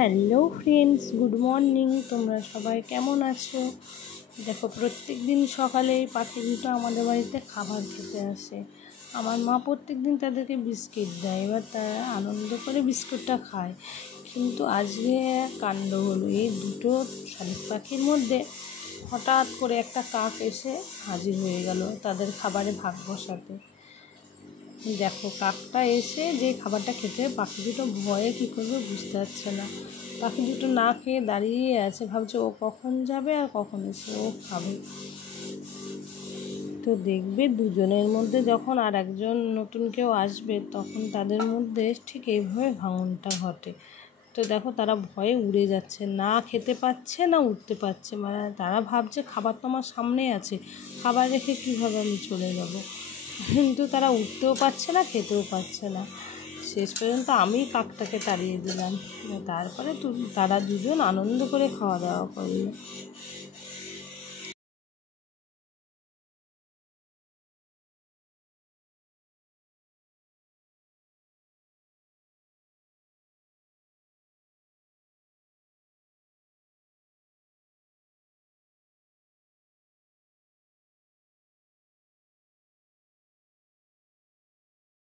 Hello friends, good morning. তোমরা সবাই কেমন আছো? দেখো, প্রত্যেক দিন সকালে এই পাখি দুটো আমাদের বাড়িতে খাবার খেতে আসে। আমার মা প্রত্যেক দিন তাদেরকে বিস্কিট দেয়, এবার তারা আনন্দ করে বিস্কুটটা খায়। কিন্তু আজকে কাণ্ড হলো, এই দুটো শালিক পাখির মধ্যে হঠাৎ করে একটা কাক এসে হাজির হয়ে গেল তাদের খাবারে ভাগ বসাতে। দেখো, কাকটা এসে যে খাবারটা খেতে, পাখি দুটো ভয়ে কী করবে বুঝতে পারছে না। পাখি দুটো না খেয়ে দাঁড়িয়ে আছে, ভাবছে ও কখন যাবে আর কখন এসে ও খাবে। তো দেখবে দুজনের মধ্যে যখন আর একজন নতুন কেউ আসবে, তখন তাদের মধ্যে ঠিক এইভাবে ভাঙনটা ঘটে। তো দেখো, তারা ভয়ে উড়ে যাচ্ছে, না খেতে পাচ্ছে না উঠতে পারছে। মানে তারা ভাবছে খাবার তো আমার সামনেই আছে, খাবার রেখে কীভাবে আমি চলে যাব। কিন্তু তারা উঠতেও পারছে না, খেতেও পারছে না। শেষ পর্যন্ত আমি কাকটাকে তাড়িয়ে দিলাম। তারপরে তারা দুজন আনন্দ করে খাওয়া দাওয়া করলো।